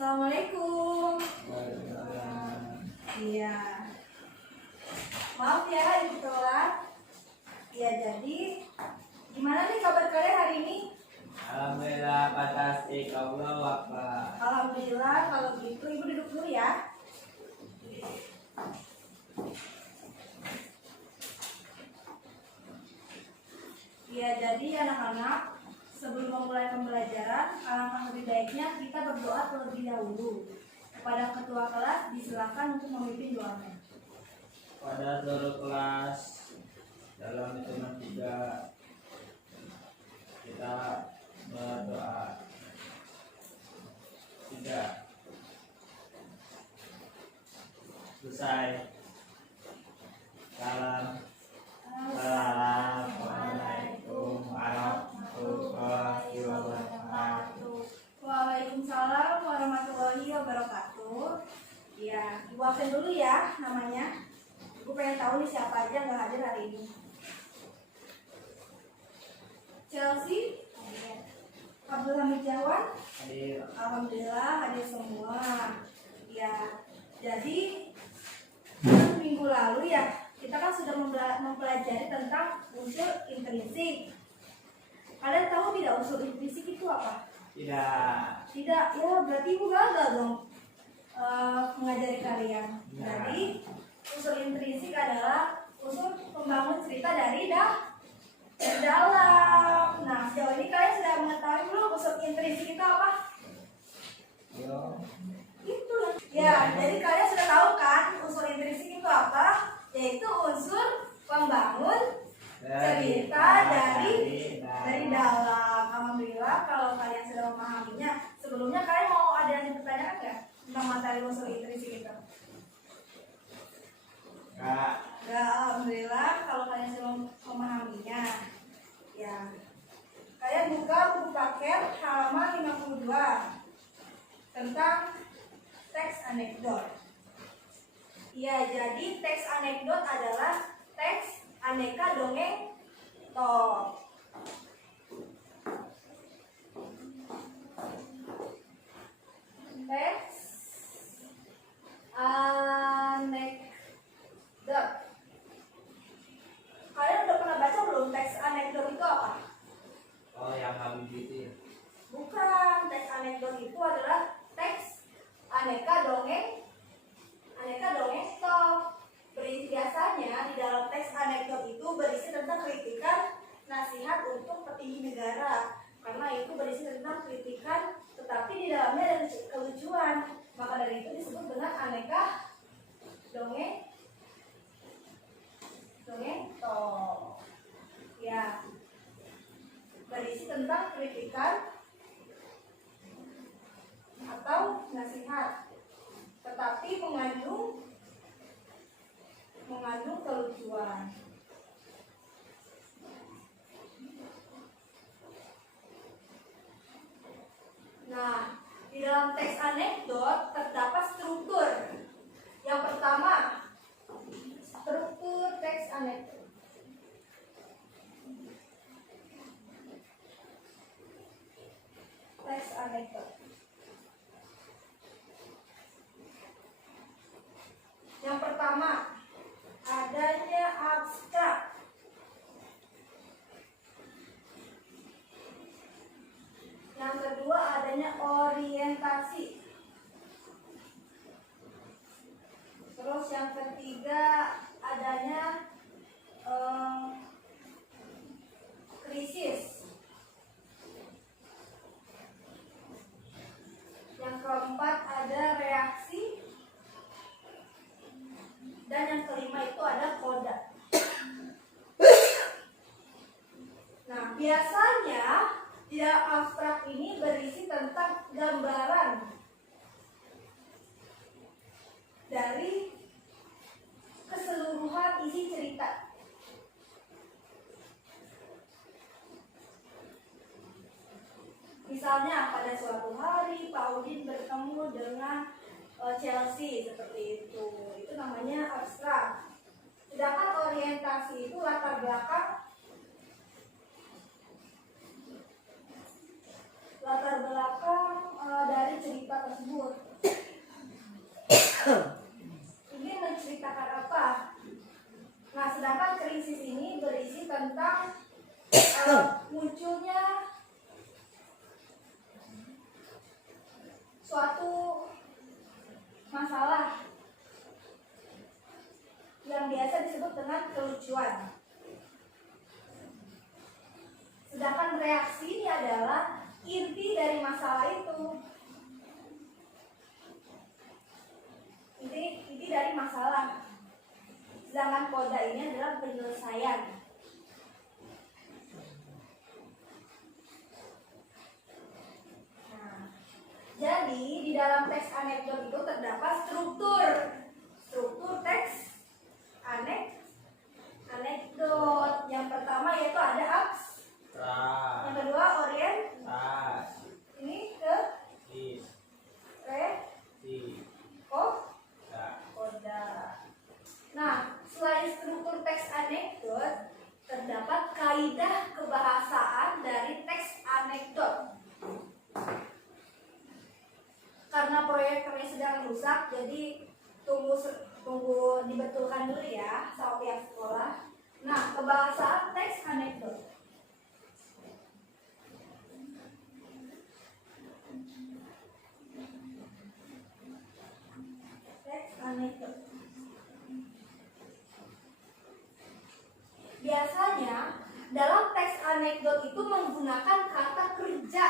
Assalamualaikum. Iya. Maaf ya ibu telat. Ya jadi gimana nih kabar kalian hari ini? Alhamdulillah fantastik, Allah Akbar. Alhamdulillah, kalau gitu ibu duduk dulu ya. Ya jadi anak-anak, sebelum memulai pembelajaran, alangkah lebih baiknya kita berdoa terlebih dahulu. Kepada ketua kelas disilakan untuk memimpin doanya. Pada seluruh kelas dalam hitungan 3 kita berdoa. 3 selesai. Salam. Assalamualaikum warahmatullahi wabarakatuh. Waalaikumsalam warahmatullahi wabarakatuh. Ya, ibu absen dulu ya namanya. Ibu pengen tahu nih siapa aja nggak hadir hari ini. Chelsea, Abdul Hamid Jawan, Hadir. alhamdulillah hadir semua. Ya, jadi minggu lalu ya kita kan sudah mempelajari tentang unsur intrinsik. Kalian tahu tidak unsur intrinsik itu apa? Tidak. Tidak, ya berarti ibu gagal dong mengajari kalian. Ya. Jadi unsur intrinsik adalah unsur pembangun cerita dari dalam. Nah, sejauh ini kalian sudah mengetahui belum unsur intrinsik itu apa? Yo. Itu ya, jadi kalian sudah tahu kan unsur intrinsik itu apa? Yaitu unsur pembangun cerita dari dalam. Alhamdulillah kalau kalian sudah memahaminya. Sebelumnya kalian mau ada yang dipertanyakan nggak tentang materi unsur intrinsik itu? Kak. Ya, alhamdulillah kalau kalian sudah memahaminya. Ya, kalian buka buku paket halaman 52 tentang teks anekdot. Ya, jadi teks anekdot adalah teks aneka dongeng toh. Teks anekdot. Kalian udah pernah baca belum teks anekdot itu apa? Oh, yang Habibie itu ya? Bukan, teks anekdot itu adalah teks aneka dongeng toh. Biasanya di dalam teks anekdot itu berisi tentang kritikan nasihat untuk petinggi negara, karena itu berisi tentang kritikan tetapi di dalamnya ada kelucuan, maka dari itu disebut dengan aneka dongeng toh. Ya, berisi tentang kritikan atau nasihat tetapi mengandung kelucuan. Nah, di dalam teks anekdot terdapat struktur. Yang pertama, struktur teks anekdot. Teks anekdot. Yang pertama, adanya abstrak. Yang kedua, adanya orientasi. Terus yang ketiga, adanya krisis. Yang keempat, ada reaksi. Dan yang kelima itu ada koda. Nah, biasanya di dalam abstrak ini berisi tentang gambaran dari keseluruhan isi cerita. Misalnya pada suatu hari Pak Udin bertemu dengan Chelsea seperti itu namanya abstrak. Sedangkan orientasi itu latar belakang dari cerita tersebut. sedangkan krisis ini berisi tentang munculnya suatu masalah yang biasa disebut dengan kelucuan. Sedangkan reaksi ini adalah inti dari masalah itu. Inti dari masalah. Sedangkan koda ini adalah penyelesaian. Nah, jadi di dalam teks anekdot itu terdapat struktur teks anekdot. Yang pertama yaitu ada Tra. yang kedua Tas. ini Is. Si. koda. Nah, selain struktur teks anekdot, terdapat kaidah kebahasaan dari teks anekdot. Karena proyektornya sedang rusak, jadi tunggu dibetulkan dulu ya sama pihak sekolah. Nah, kebahasaan teks anekdot. Anekdot. Biasanya dalam teks anekdot itu menggunakan kata kerja.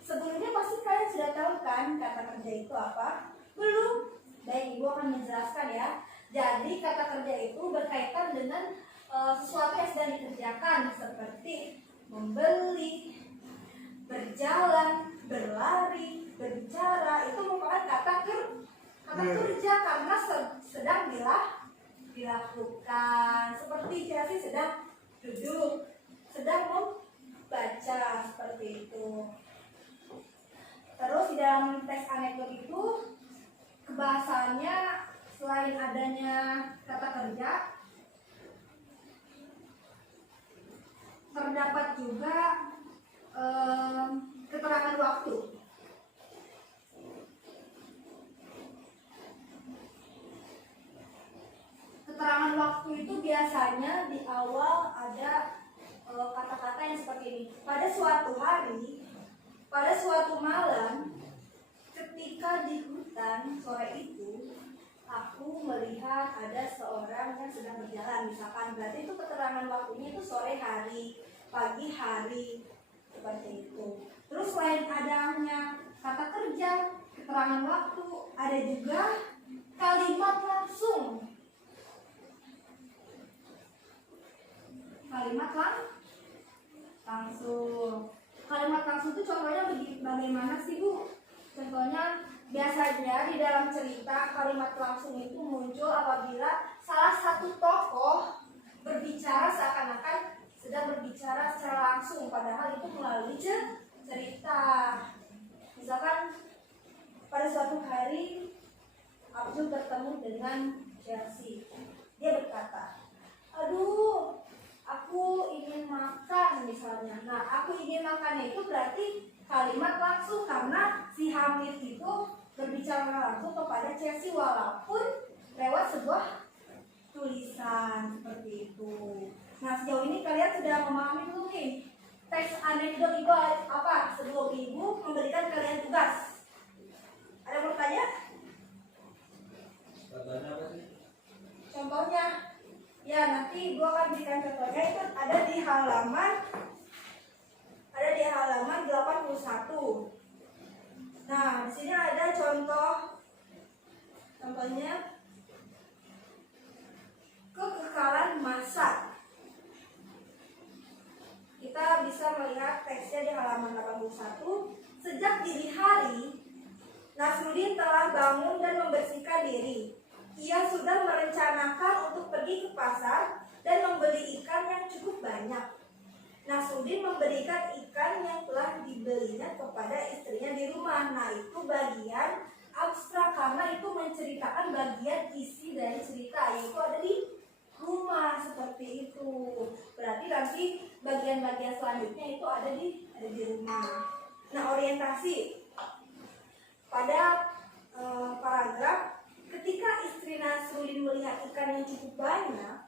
Sebelumnya pasti kalian sudah tahu kan kata kerja itu apa? Belum? Baik, Ibu akan menjelaskan ya. Jadi kata kerja itu berkaitan dengan sesuatu yang sedang dikerjakan seperti membeli, berjalan, berlari, berbicara. Itu merupakan kata kerja karena sedang dilakukan. Seperti Chelsea sedang duduk, sedang membaca, seperti itu. Terus di dalam teks anekdot itu kebahasaannya selain adanya kata kerja, terdapat juga keterangan waktu. Keterangan waktu itu biasanya di awal ada kata-kata yang seperti ini. Pada suatu hari, pada suatu malam, ketika di hutan sore itu, aku melihat ada seorang yang sedang berjalan. Misalkan, berarti itu keterangan waktunya itu sore hari, pagi hari, seperti itu. Terus selain adanya kata kerja, keterangan waktu, ada juga kalimat langsung. Kalimat langsung itu contohnya bagaimana sih, Bu? Contohnya biasanya di dalam cerita kalimat langsung itu muncul apabila salah satu tokoh berbicara seakan-akan sedang berbicara secara langsung, padahal itu melalui cerita. Misalkan pada suatu hari Abdul bertemu dengan Chelsea. Dia berkata, "Aduh, aku ingin makan," misalnya. Nah, aku ingin makannya itu berarti kalimat langsung karena si Hamid itu berbicara langsung kepada Chelsea walaupun lewat sebuah tulisan seperti itu. Nah, sejauh ini kalian sudah memahami belum nih teks anekdot itu apa? Sebelum Ibu memberikan kalian tugas, ada yang mau tanya? Contohnya apa sih? Contohnya, ya nanti Ibu akan berikan contohnya itu ada di halaman 81. Nah, di sini ada contohnya kekekalan masa. Kita bisa melihat teksnya di halaman 81. Sejak dini hari, Nasruddin telah bangun dan membersihkan diri. Ia sudah merencanakan untuk pergi ke pasar dan membeli ikan yang cukup banyak. Nasruddin memberikan ikan yang telah dibelinya kepada istrinya di rumah. Nah, itu bagian abstrak karena itu menceritakan bagian isi dari cerita, yaitu ada di rumah seperti itu. Berarti nanti bagian-bagian selanjutnya itu ada di rumah. Nah, orientasi pada paragraf, ketika istri Nasruddin melihat ikan yang cukup banyak,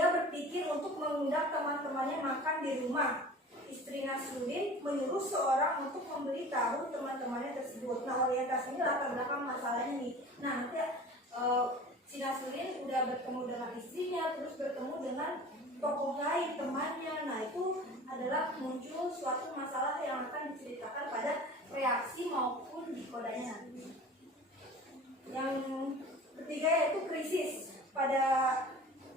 Ia berpikir untuk mengundang teman-temannya makan di rumah. Istri Nasruddin menyuruh seorang untuk memberitahu teman-temannya tersebut. Nah, orientasinya latar belakang masalahnya nih. Nah, nanti si Nasruddin udah bertemu dengan istrinya, terus bertemu dengan tokoh lain, temannya. Nah, itu adalah muncul suatu masalah yang akan diceritakan pada reaksi maupun dikodanya nanti. Yang ketiga yaitu krisis. Pada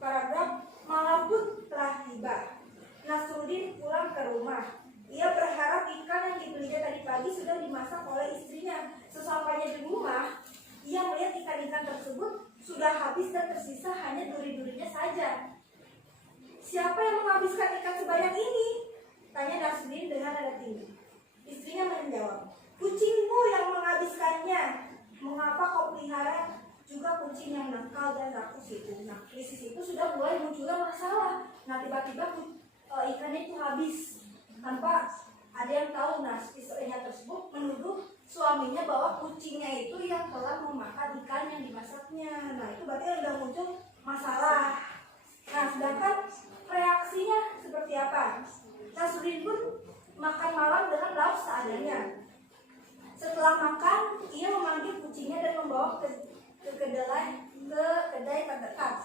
paragraf malam pun telah tiba. Nasruddin pulang ke rumah. Ia berharap ikan yang dibelinya tadi pagi sudah dimasak oleh istrinya. Sesampainya di rumah, ia melihat ikan-ikan tersebut sudah habis dan tersisa hanya duri-durinya saja. Siapa yang menghabiskan ikan sebanyak ini? Tanya Nasruddin dengan nada tinggi. Istrinya menjawab, kucingmu yang menghabiskannya. Mengapa kau pelihara juga kucing yang nakal dan rakus itu? Nah, krisis itu sudah mulai munculnya masalah. Nah, tiba-tiba ikannya itu habis tanpa ada yang tahu. Nah, istrinya tersebut menuduh suaminya bahwa kucingnya itu yang telah memakan ikan yang dimasaknya. Nah, itu berarti sudah muncul masalah. Nah, sedangkan reaksinya seperti apa? Nasruddin pun makan malam dengan lauk seadanya. Setelah makan, ia memanggil kucingnya dan membawa ke kedai terdekat.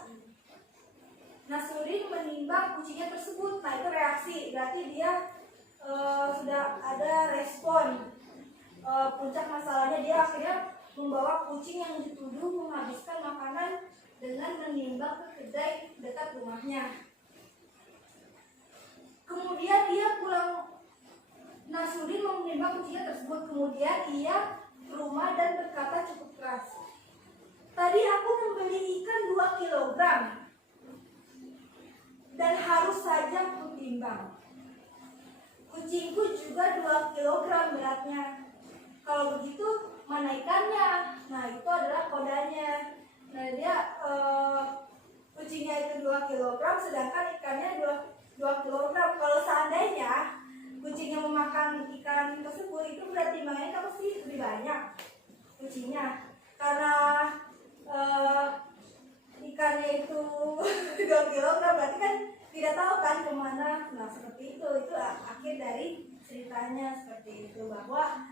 Nasruddin menimbang kucingnya tersebut. Nah, itu reaksi, berarti dia sudah ada respon. Puncak masalahnya dia akhirnya membawa kucing yang dituduh menghabiskan makanan dengan menimbang ke kedai dekat rumahnya. Kemudian dia pulang. Nasruddin menimbang kucingnya tersebut. Kemudian ia ke rumah dan berkata cukup keras, tadi aku membeli ikan 2 kilogram dan harus saja kutimbang. Kucingku juga 2 kilogram beratnya. Kalau begitu mana ikannya? Nah, itu adalah kodanya. Nah, dia kucingnya itu 2 kilogram sedangkan ikannya 2 kilogram. Kalau seandainya kucingnya memakan ikan tersebut, itu berarti timbangannya pasti lebih banyak kucingnya. Karena ikannya itu 2 kilogram, berarti kan tidak tahu kan kemana. Nah, seperti itu akhir dari ceritanya seperti itu, bahwa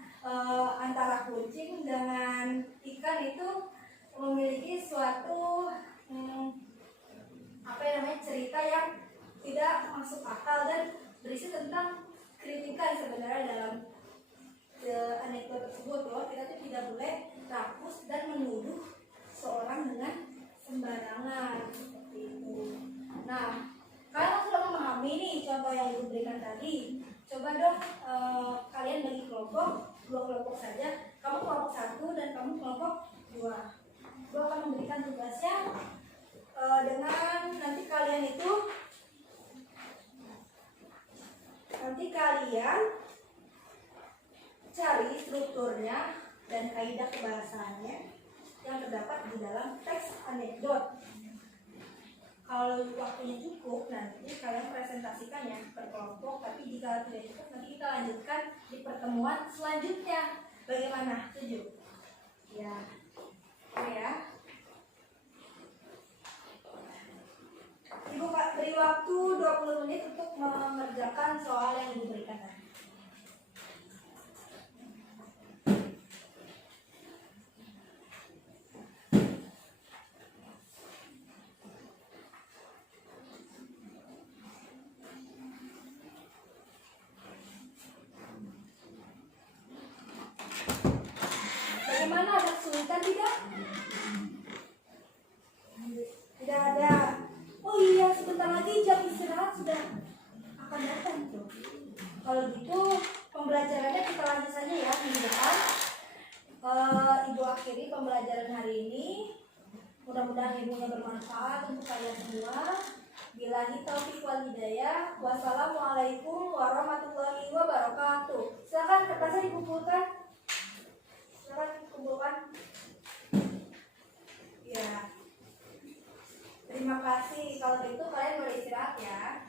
antara kucing dengan ikan itu memiliki suatu cerita yang tidak masuk akal dan berisi tentang kritikan sebenarnya dalam anekdot tersebut, bahwa kita tuh tidak boleh rakus dan menuduh seorang dengan sembarangan seperti itu. Nah, kalian sudah memahami nih contoh yang diberikan tadi. Coba dong kalian bagi kelompok, 2 kelompok saja. Kamu kelompok 1 dan kamu kelompok 2. Gue akan memberikan tugasnya dengan nanti kalian cari strukturnya dan kaidah kebahasaannya yang terdapat di dalam teks anekdot. Kalau waktunya cukup, nanti kalian presentasikan ya per kelompok. Tapi jika tidak cukup, nanti kita lanjutkan di pertemuan selanjutnya. Bagaimana? Setuju? Ya. Oke ya. Ibu beri waktu 20 menit untuk mengerjakan soal yang diberikan tadi. Bagaimana, ada kesulitan tidak? Tidak ada. Oh iya, sebentar lagi jam istirahat sudah akan datang tuh. Kalau gitu pembelajarannya kita lanjut saja ya minggu depan. Ibu akhiri pembelajaran hari ini. Mudah-mudahan ilmunya bermanfaat untuk kalian semua. Billahi taufiq wal hidayah. Wassalamualaikum warahmatullahi wabarakatuh. Silakan kertasnya dikumpulkan. Ya. Terima kasih. Kalau gitu kalian boleh istirahat ya.